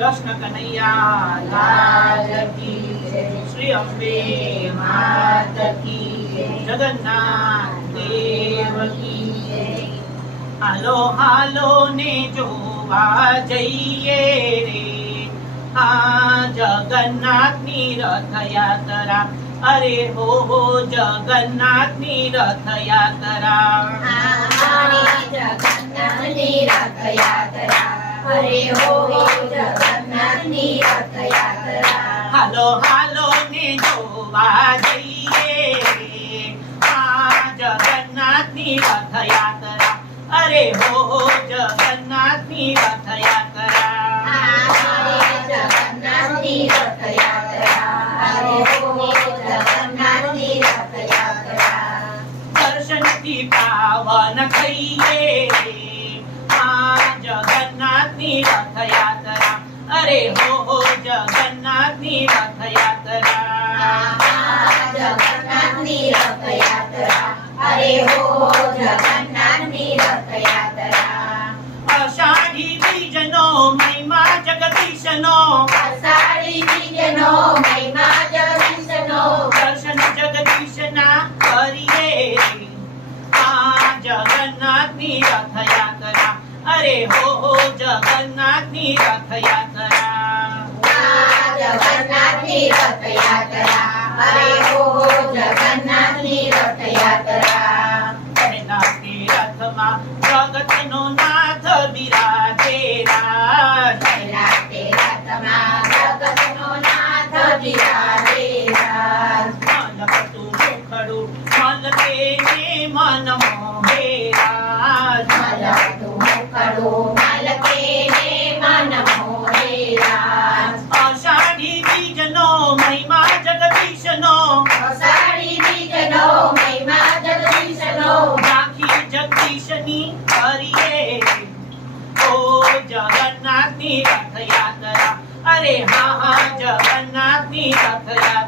कृष्ण कन्हैया, लाल की श्री अम्बे मात की जगन्नाथ देव की हलो हालो ने जो वाजइए रे। आ जगन्नाथ नी रथ यात्रा। अरे हो हो जगन्नाथ नी रथ यात्रा जगन्नाथ नी रथ यात्रा। अरे हो હાલો હાલો ને જોવા જઈએ રે આ જગન્નાથની રથયાત્રા અરે હો હો જગન્નાથની રથયાત્રા આની જગન્નાથની રથયાત્રા હરે હો જગન્નાથની રથયાત્રા દર્શનથી પાવન થઈએ રે આ જગન્નાથની રથયાત્રા અરે હો હો જગન્નાથની રથયાત્રા જગન્નાથની રથયાત્રા હરે હો જગન્નાથની રથયાત્રા અષાઢી બીજનો મહિમા જગદીશનો અષાઢી બીજનો મહિમા જગદીશનો દર્શન જગદીશના કરીએ રે. આ જગન્નાથની રથયાત્રા અરે હો હો જગન્નાથની રથયાત્રા આ જગન્નાથની રથયાત્રા હરે હો જગન્નાથની રથયાત્રા રથમાં જગતનો નાથ બિરાજે તે રથમાં જગતનો નાથ બિરાજે મુખડું મન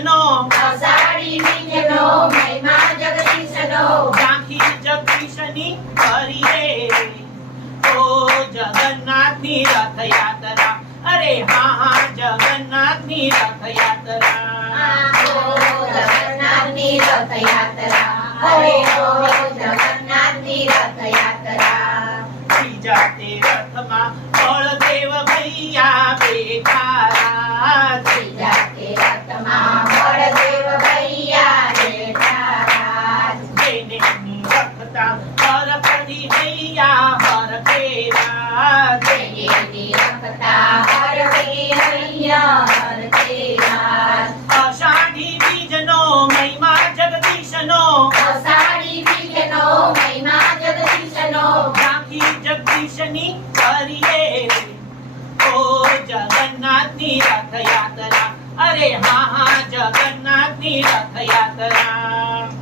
જગદીશનો અષાઢી બીજનો મહિમા જગદીશનો રાખી જગદીશની કરીએ ઓ જગન્નાથની રથયાત્રા અરે હા હા જગન્નાથની રથયાત્રા આહો જગન્નાથની રથયાત્રા હરે હો જગન્નાથની રથયાત્રા બીજા તે રથમાં બળદેવ ભૈયા બેઠા રાજ. ત્રીજા नैया हर तेरा जय। निरखता हर नैया हर तेरा आषाढ़ी बीजनो, महिमा जगदीशनो। आषाढ़ी बीजनो महिमा जगदीशनो राखी जगदीशनी, हरिये ओ जगन्नाथ नी रथ यात्रा अरे हाँ हाँ जगन्नाथ नी रथ यात्रा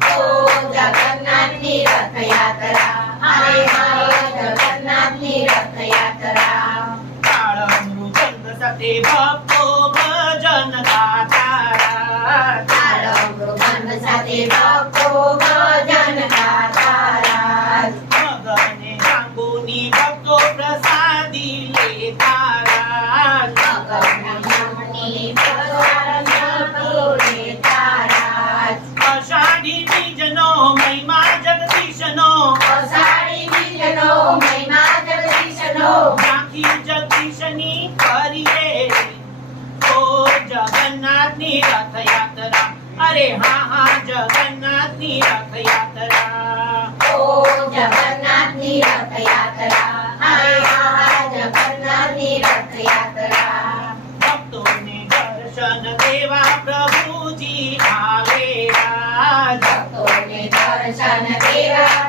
जगन्नाथनी रथ यात्रा ओ जगन्नाथनी रथ यात्रा जगन्नाथनी रथ यात्रा भक्तों ने दर्शन देवा प्रभु जी आवेरा भक्तों ने दर्शन देवा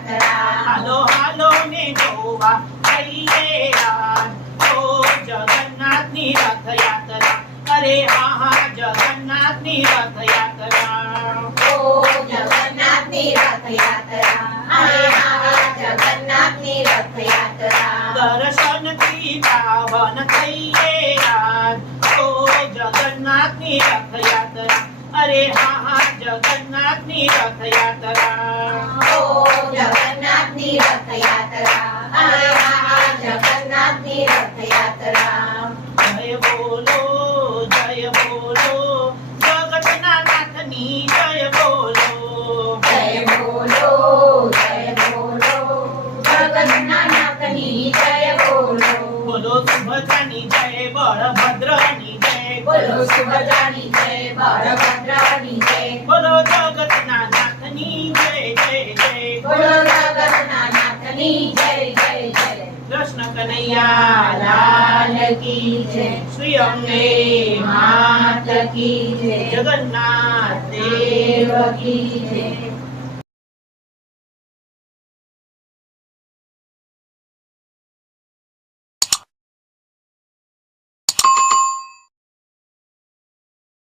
यात्रा। हालो हालो ने गोवा चलिए यार जगन्नाथ नी रथ यात्रा। अरे जगन्नाथ नी रथ यात्रा जगन्नाथ नी रथ जगन्नाथ नी रथ यात्रा। दर्शन की पावन थइए जगन्नाथ नी रथ यात्रा। अरे हाँ हाँ जगन्नाथ नी रथ यात्रा। કનૈયા લાલ કી જય. શ્રી અંબે માત કી જય. જગન્નાથ દેવ કી જય.